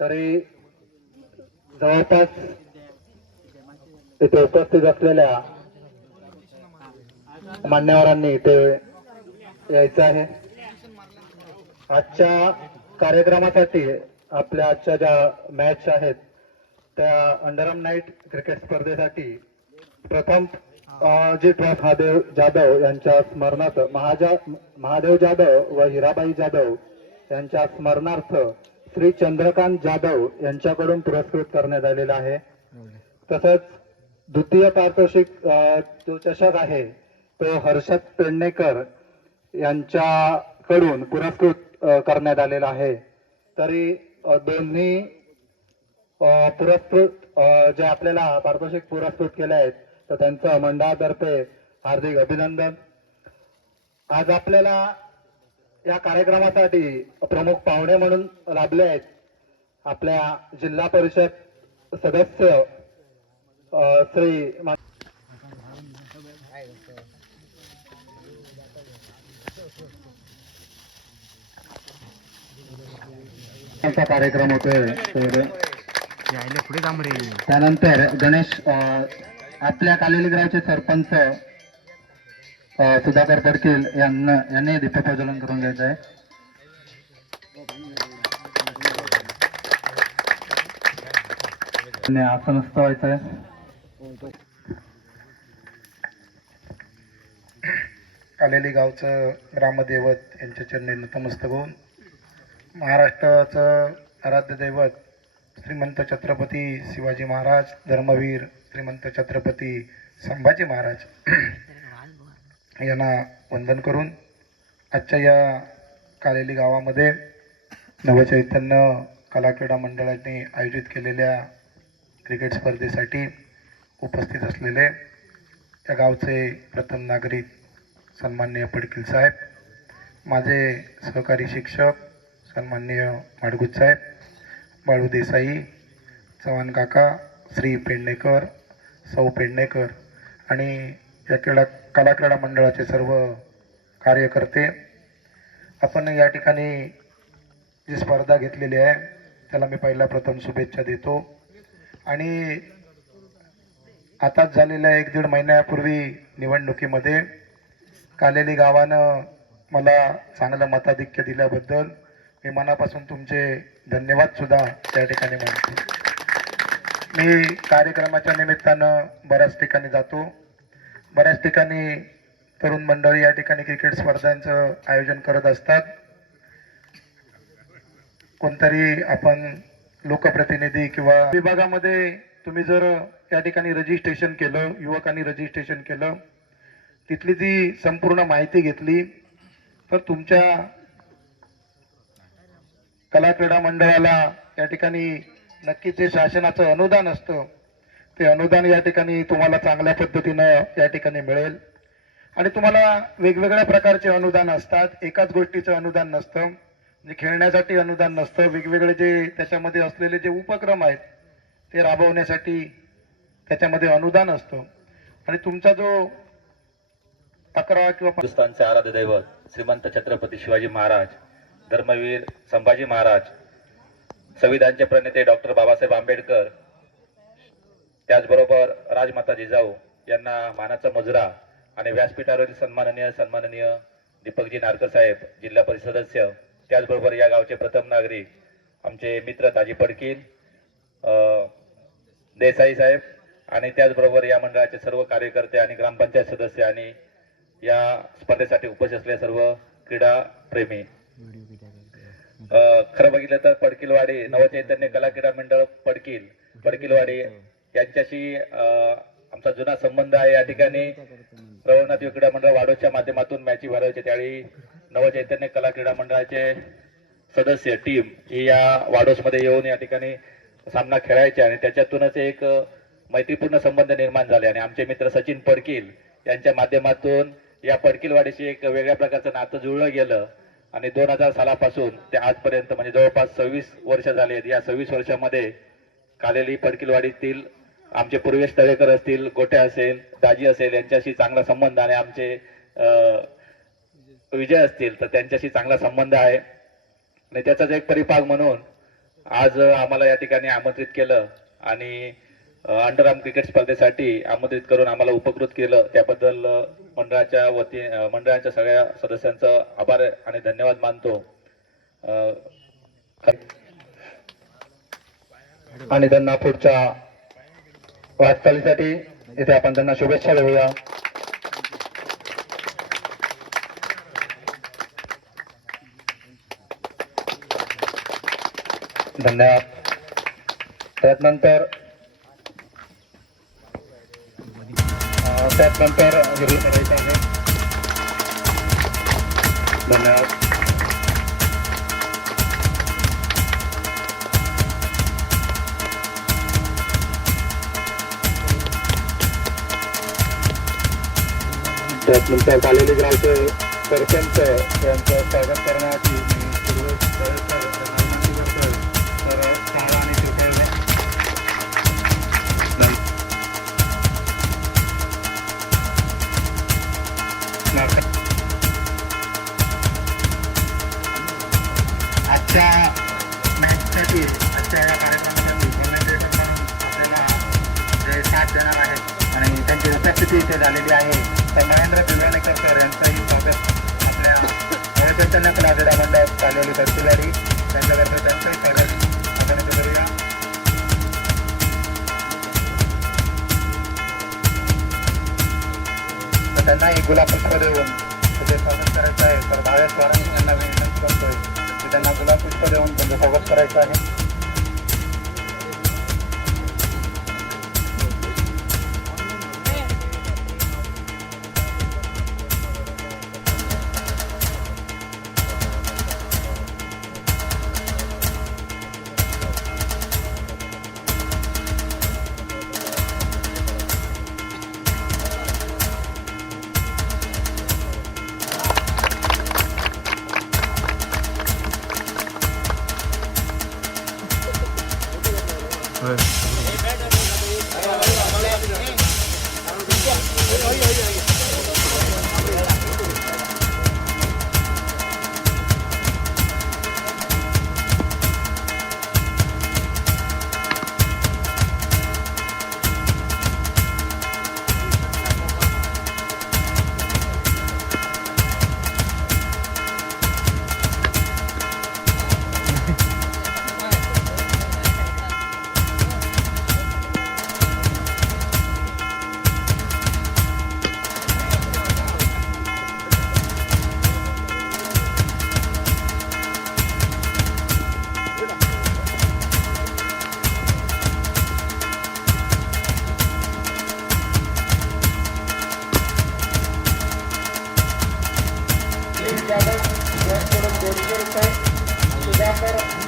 तरी जवळपास इथे उपस्थित असलेल्या मान्यवरांनी इथे यायचं आहे. आजच्या कार्यक्रमासाठी आपल्या आजच्या ज्या मॅच आहेत त्या अंडरआर्म नाईट क्रिकेट स्पर्धेसाठी प्रथम जी महादेव जाधव यांच्या स्मरणार्थ महादेव जाधव व हिराबाई जाधव यांच्या स्मरणार्थ श्री चंद्रकांत जाधव यांच्याकडून पुरस्कृत करण्यात आलेला आहे. तसंच द्वितीय पारितोषिक जो चषक आहे तो हर्षद पेडणेकर यांच्याकडून पुरस्कृत करण्यात आलेला आहे. तरी दोन्ही पुरस्कृत जे आपल्याला पारितोषिक पुरस्कृत केले आहेत तर त्यांचं मंडळातर्फे हार्दिक अभिनंदन. आज आपल्याला या कार्यक्रमासाठी प्रमुख पाहुणे म्हणून लाभले आहेत आपल्या जिल्हा परिषद सदस्य श्री कार्यक्रम होतोय. त्यानंतर गणेश आपल्या कालेली गावचे सरपंच सुधाकर पडकील यांनी दीपप्रज्वलन करून घ्यायचं आहे. आसनस्थ व्हायचं आहे. कालेली गावचं ग्रामदैवत यांच्या चरणी नतमस्तक होऊन महाराष्ट्राचं आराध्य दैवत श्रीमंत छत्रपती शिवाजी महाराज, धर्मवीर श्रीमंत छत्रपती संभाजी महाराज यांना वंदन करून आजच्या या कालेली गावामध्ये नवचैतन्य कला क्रीडा मंडळाने आयोजित केलेल्या क्रिकेट स्पर्धेसाठी उपस्थित असलेले त्या गावचे प्रथम नागरिक सन्माननीय पडकील साहेब, माझे सहकारी शिक्षक सन्माननीय माडगुज साहेब, बाळू देसाई, चव्हाण काका, श्री पेडणेकर, सौ पेडणेकर आणि या कला क्रीडा मंडळाचे सर्व कार्यकर्ते, आपण या ठिकाणी जी स्पर्धा घेतलेली आहे त्याला मी पहिला प्रथम शुभेच्छा देतो. आणि आताच झालेल्या 1-1.5 महिन्यापूर्वी निवडणुकीमध्ये कालेली गावानं मला चांगलं मताधिक्य दिल्याबद्दल मी मनापासून तुमचे धन्यवाद सुद्धा त्या ठिकाणी मानतो. मी कार्यक्रमाच्या निमित्तानं बऱ्याच ठिकाणी जातो, बऱ्याच ठिकाणी तरुण मंडळी या ठिकाणी क्रिकेट स्पर्धांचं आयोजन करत असतात. कोणतरी आपण लोकप्रतिनिधी किंवा विभागामध्ये तुम्ही जर या ठिकाणी रजिस्ट्रेशन केलं, युवकांनी रजिस्ट्रेशन केलं, तिथली जी संपूर्ण माहिती घेतली तर तुमच्या कला क्रीडा मंडळाला या ठिकाणी नक्कीच जे शासनाचं अनुदान असतं ते अनुदान या ठिकाणी तुम्हाला चांगल्या पद्धतीनं या ठिकाणी मिळेल. आणि तुम्हाला वेगवेगळ्या प्रकारचे अनुदान असतात, एकाच गोष्टीचं अनुदान नसतं, म्हणजे खेळण्यासाठी अनुदान नसतं, वेगवेगळे जे त्याच्यामध्ये असलेले जे उपक्रम आहेत ते राबवण्यासाठी त्याच्यामध्ये अनुदान असतं. आणि तुमचा जो 11 किंवा हिंदुस्थानचे आराध्य दैवत श्रीमंत छत्रपती शिवाजी महाराज, धर्मवीर संभाजी महाराज, संविधानचे प्रणेते डॉक्टर बाबासाहेब आंबेडकर, त्याचबरोबर राजमाता जिजाऊ यांना मानाचा मुजरा आणि व्यासपीठावरील सन्माननीय दीपकजी नारकर साहेब, जिल्हा परिषद सदस्य, त्याचबरोबर या गावचे प्रथम नागरिक आमचे मित्र ताजी पडकील, देसाई साहेब आणि त्याचबरोबर या मंडळाचे सर्व कार्यकर्ते आणि ग्रामपंचायत सदस्य आणि या स्पर्धेसाठी उपस्थित असलेले सर्व क्रीडा प्रेमी. खरं बघितलं तर पडकीलवाडी नवचैतन्य कला क्रीडा मंडळ पडकीलवाडी यांच्याशी आमचा जुना संबंध आहे. या ठिकाणी रवनाथ क्रीडा मंडळ वाडोच्या माध्यमातून मॅची भरवायचे, त्यावेळी नवचैतन्य कला क्रीडा मंडळाचे सदस्य टीम ही या वाडोसमध्ये येऊन या ठिकाणी सामना खेळायचे आणि त्याच्यातूनच एक मैत्रीपूर्ण संबंध निर्माण झाले. आणि आमचे मित्र सचिन पडकील यांच्या माध्यमातून या पडकीलवाडीशी एक वेगळ्या प्रकारचं नातं जुळलं गेलं आणि 2000 सालापासून ते आजपर्यंत म्हणजे जवळपास 26 वर्ष झाले. या 26 वर्षामध्ये कालेली पडकीलवाडीतील आमचे पूर्वेश तळेकर असतील, गोटे असेल, दाजी असेल यांच्याशी चांगला संबंध आणि आमचे विजय असतील तर त्यांच्याशी चांगला संबंध आहे. आणि त्याचाच एक परिपाक म्हणून आज आम्हाला या ठिकाणी आमंत्रित केलं आणि अंडरआर्म क्रिकेट स्पर्धेसाठी आमंत्रित करून आम्हाला उपकृत केलं त्याबद्दल मंडळाच्या सगळ्या सदस्यांचं आभार आणि धन्यवाद मानतो. आणि त्यांना पुढच्या वाटचालीसाठी इथे आपण त्यांना शुभेच्छा देऊया. धन्यवाद. त्यानंतर हिरवी करायचं आहे. धन्यवाद. त्यानंतर बालेली गावचे सरपंच यांचं स्वागत करण्यासाठी मी सुरेश दळेकर यांना विनंती करतोय. तर शाळा आणि कृपया आजच्या मॅचसाठी आजच्या या कार्यक्रमासाठी कॉमेंटेटर म्हणून आपल्याला जे साथ देणार आहेत आणि त्यांची उपस्थिती इथे झालेली आहे तर महेंद्र दिलवाणेकर सर यांचंही स्वागत आपल्या नवचैतन्य कला क्रीडा मंडळात चाललेली बडकिलवाडी त्यांच्याकरता त्यांचंही स्वागत आपण इथे करूया. तर त्यांनाही गुलाब पुष्प देऊन तिथे स्वागत करायचं आहे. तर भावेश वारांनी यांना विनंती करतोय की त्यांना गुलाब पुष्प देऊन त्यांचं स्वागत करायचं आहे. सुधाकर